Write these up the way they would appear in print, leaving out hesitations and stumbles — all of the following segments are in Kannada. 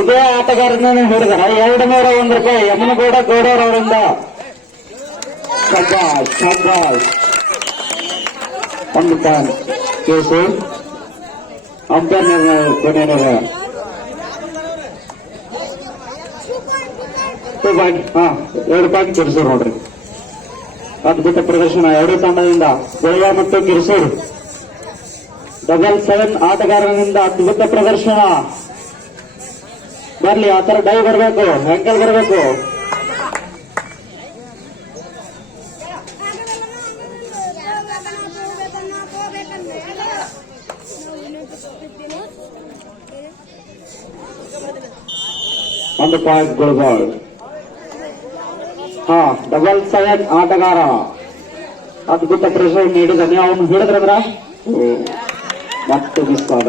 ಇದೇ ಆಟಗಾರನೇ ಹಿಡಿದಾರ 201 ರೂಪಾಯಿ ಯಮನಗೌಡ ಗೌಡರವರಿಂದ. ಶಬ್ಬಾಷ್ ಶಬ್ಬಾಷ್. ಒಂದು ಪಾಯಿಂಟ್ ಕೇಸು ಅಂಪೈರ್ ಕೊನೆಯ 2 ಪಾಯಿಂಟ್. 2 ಪಾಯಿಂಟ್ ಕಿರ್ಸೂರು ನೋಡ್ರಿ. ಅದ್ಭುತ ಪ್ರದರ್ಶನ ಎರಡು ತಂಡದಿಂದ, ಗೋವಾ ಮತ್ತು ಕಿರ್ಸೂರು. 7 ಆಟಗಾರನಿಂದ ಅದ್ಭುತ ಪ್ರದರ್ಶನ. ಬರ್ಲಿ, ಆ ತರ ಡೈ ಬರಬೇಕು, ಹ್ಯಾಂಕಲ್ ಬರಬೇಕು. ಒಂದು ಪಾಯಿಂಟ್ ಗುಲ್ಬಾಲ್. 7 ಆಟಗಾರ ಅದ್ಭುತ ಪ್ರದರ್ಶನ ನೀಡಿದ್ದಾನೆ. ಅವನು ಹಿಡಿದ್ರಂದ್ರ ಮತ್ತೆ ಮಿಸ್ ಆದ.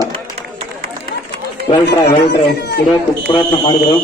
ವೆಲ್ ಟ್ರೈ ಹಿಡಿಯಕ್ಕೆ ಪ್ರಯತ್ನ ಮಾಡಿದ್ರು.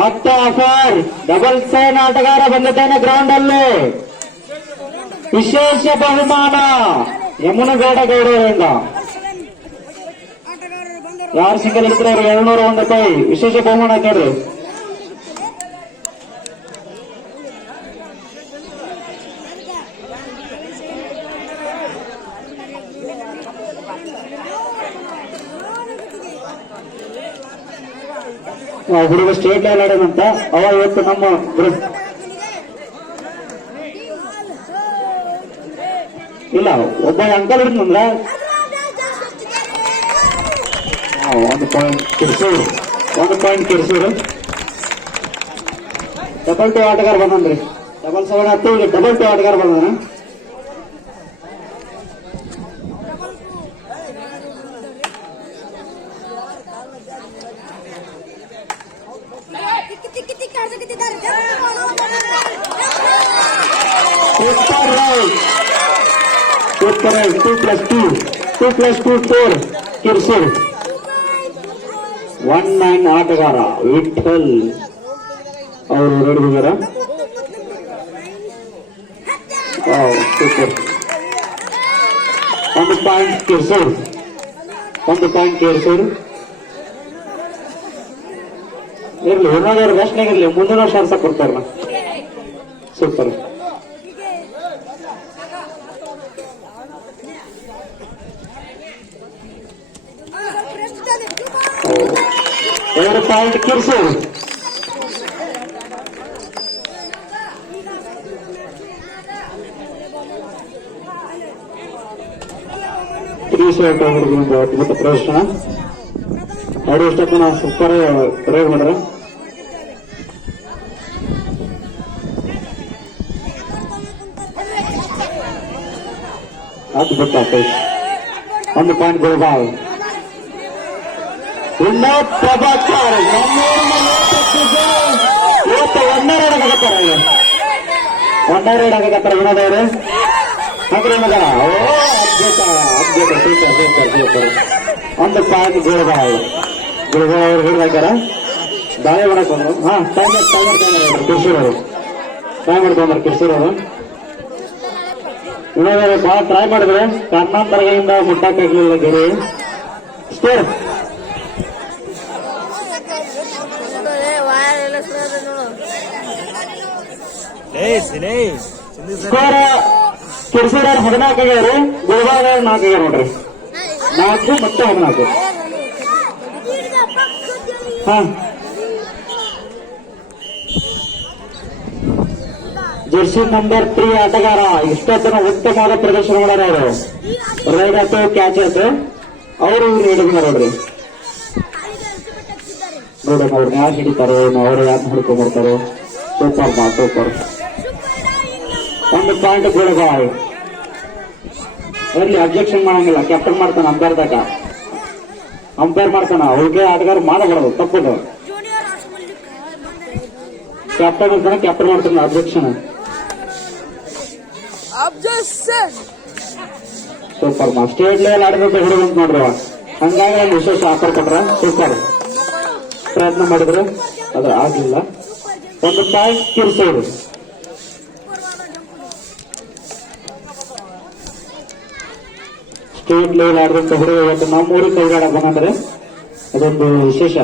ಮತ್ತೆ ಆಫರ್ 7 ಆಟಗಾರ ಬಂದಿದ್ದಾನೆ ಗ್ರೌಂಡ್ ಅಲ್ಲಿ. ವಿಶೇಷ ಬಹುಮಾನ ಯಮನಗೌಡ ಗೌಡರಿಂದ. ಯಾರು ಸಿಂಗಲ್ ಹಿಡಿದ್ರೆ ಅವ್ರಿಗೆ 201 ರೂಪಾಯಿ ವಿಶೇಷ ಬಹುಮಾನ ಹಾಕ್ಯಾಡ್ರಿ. ಹುಡುಗ ಸ್ಟೇಟ್ ಲೆವೆಲ್ ಆಡೋದಂತ ಅವ ಇವತ್ತು ನಮ್ಮ ಇಲ್ಲ ಒಬ್ಬ ಅಂಕಲ್ ಹಿಡಿದ್ನಂದ್ರ 1 ಪಾಯಿಂಟ್ ಕಿರ್ಸೂರು. 2 ಆಟಗಾರ ಬಂದ್ರಿ. 7 ಹತ್ತು, ಈಗ 2 ಆಟಗಾರ ಬಂದಾನ. Super right. 2 plus 2 4 ಕಿರ್ಸೂರು. 19 ಆಟಗಾರ ವಿಠಲ್ ಅವರು ಹಿಡಿದಿದ್ದಾರೆ. ಸೂಪರ್. 1 ಪಾಯಿಂಟ್ ಕಿರ್ಸೂರು. ಇರ್ಲಿ, ಏನಾದ್ರು ರೆಸ್ಟ್ನಾಗ ಇರ್ಲಿ, ಮುಂದಿನ ವರ್ಷ ಆರ್ಸಕ್ ಕೊಡ್ತಾರಲ್ಲ. ಸೂಪರ್. 2 ಪಾಯಿಂಟ್ ಕಿರ್ಸೂರು. ಅದ್ಭುತ ಪ್ರದರ್ಶನ. ಅವರು ಇಷ್ಟಕ್ಕೆ ನಾವು ಸೂಪರ್ ಪ್ರಯೋಗ ಮಾಡ್ರ. ಅದ್ಭುತ. 1 ಪಾಯಿಂಟ್ ಗೋಲ್ಬಾಲ್. ಪ್ರಭಾಕರ್ ಇವತ್ತು 1 ರೈಡ್ ಆಗತ್ತಾರ ವಿನೋದವ್ರೆ. ಅಂದ್ರೆ ಅದ್ಭುತ. 1 ಪಾಯಿಂಟ್ ಗೋಲ್ಬಾಲ್. ಅವರು ಹಿಡಿದಾಕಾರ ದಾಳಿ ಮಾಡಕ್ ಬಂದ್ರು. ಕಿರ್ಸೂರವರು ವಿನೋದವ್ರೆ ಬಹಳ ಟ್ರೈ ಮಾಡಿದ್ರೆ ಕರ್ನಾಟಕದಿಂದ ಮುಟ್ಟಾಕಾಗ್ಲಿಲ್ಲ ಗೆರೆ. ಸ್ಕೋರ್ ಕಿರ್ಸೂರು 14 ಆಗ್ಯಾರು, ಗುಲ್ಬಾರ್ಗ 4 ಆಗ್ಯಾರ ನೋಡ್ರಿ. 4 ಮತ್ತೆ 14. ಜೆರ್ಸಿ ನಂಬರ್ 3 ಆಟಗಾರ ಇಷ್ಟೊತ್ತನ ಉತ್ತಮವಾದ ಪ್ರದರ್ಶನ ಮಾಡ್ಯಾರ. ಅವರು ರೈಡ್ ಆಯ್ತು, ಕ್ಯಾಚ್ ಆಯ್ತು, ಅವರು ಹಿಡಿದಾರ ನೋಡ್ರಿ. ನೋಡೋಣ ಅವ್ರನ್ನ ಯಾರು ಹಿಡಿತಾರೋ, ಅವ್ರು ಯಾರು ಹಿಡ್ಕೊಂಡ್ಬರ್ತಾರೋ. ಸೂಪರ್. ಒಂದು ಪಾಯಿಂಟ್ ಗೋಳಗಾಯ್. ಎಲ್ಲಿ ಅಬ್ಜೆಕ್ಷನ್ ಮಾಡಂಗಿಲ್ಲ, ಕ್ಯಾಪ್ಟನ್ ಮಾಡ್ತಾನ ಅಂಪೈರ್ ಮಾಡ್ತಾನ. ಅವ್ರಿಗೆ ಆಟಗಾರ ಮಾಡಬಾರದು, ತಪ್ಪದು. ಕ್ಯಾಪ್ಟನ್ ಅಂತಾನೆ, ಕ್ಯಾಪ್ಟನ್ ಮಾಡ್ತಾನ. ಅಬ್ಜೆಕ್ಷನ್. ಸೂಪರ್ ಮಾ ಸ್ಟೇಟ್ ಲೆವೆಲ್ ಆಡಿದ್ರೆ ಹುಡುಗ ಅಂತ ನೋಡ್ರಿ. ಹಂಗಾಗಿ ಒಂದು ವಿಶೇಷ ಆಫರ್ ಕೊಟ್ರ. ಸೂಪರ್ ಪ್ರಯತ್ನ ಮಾಡಿದ್ರು, ಅದು ಆಗ್ಲಿಲ್ಲ. ಒಂದು ಪಾಯಿಂಟ್ ಕಿರ್ಸೋರು. ಸ್ಟೇಟ್ ಲೆವೆಲ್ ಆಡಿದಂತ ಹುಡುಗ ಇವತ್ತು ನಮ್ಮೂರಿಗೆ ಕೈಗಾಡ ಬಂದ್ರೆ ಅದೊಂದು ವಿಶೇಷ.